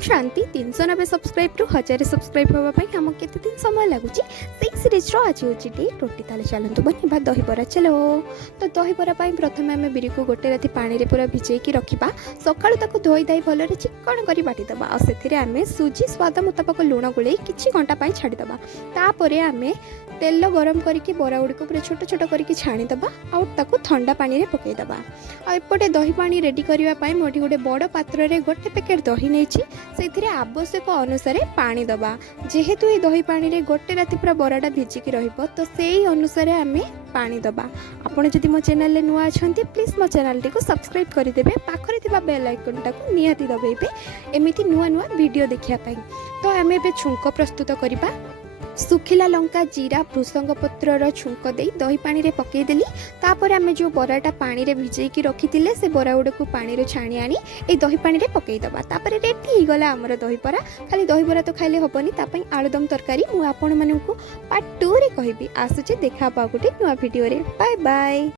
शांति 390 subscribe रु 1000 subscribe होगापाई आम केते दिन समय लगुच सीरीज आज हूँ डे 20 ताले चलतु बनवा दहीबरा चलो। तो दहीबरा प्रथम आम बिरी को गोटे राति पानी रे पूरा भिजेकी रखा सका धोई धाई भलरे चिक्कण कर बाटिदबा और से आम सुजी स्वाद मुताबक लुण गोले किछि घंटा छाड़ीदबा। तापर आम तेल गरम करके बरा गुड़ी को पूरा छोट छोट करके छाणीदबा आउ ताकू ठंडा पानी रे पकईदबा। एपटे दही पानी रेडी करने मोटी गोटे बड़ पात्र रे गोटे पैकेट दही नहीं से आवश्यक अनुसार पानी दबा। जेहेतु ये दही पानी रे गोटे राति पूरा बराटा भिजिकी रहिबो तो सेही अनुसार आम पानी दबा। आपण जदि मो चैनल रे नुआ अछंती प्लीज मो चैनल टी को सब्सक्राइब कर देबे पाखरे थिबा बेल आइकन टाको निहाती दबेबे एमिति नुआ नुआ वीडियो देखिया पाई। तो आम एबे छुंक प्रस्तुत करिबा। सुखिला लंका जीरा भृसंग पत्रर छुंक दे दही पानी रे पकईदेली। तापर आम जो बराटा पानी रे भिजेकी रखी से बरा गुड़ को पानी रे छाणी आनी ए दही पानी रे पकईदबा। तापर रेडी हो गला आमर दहीबरा। खाली दहीबरा तो खाइले हबनी तापई आलुदम तरकारी मु आपण मानकु पार्ट 2 रे कहबी। आसुचे देखा पा गोटे नुआ वीडियो रे। Bye bye.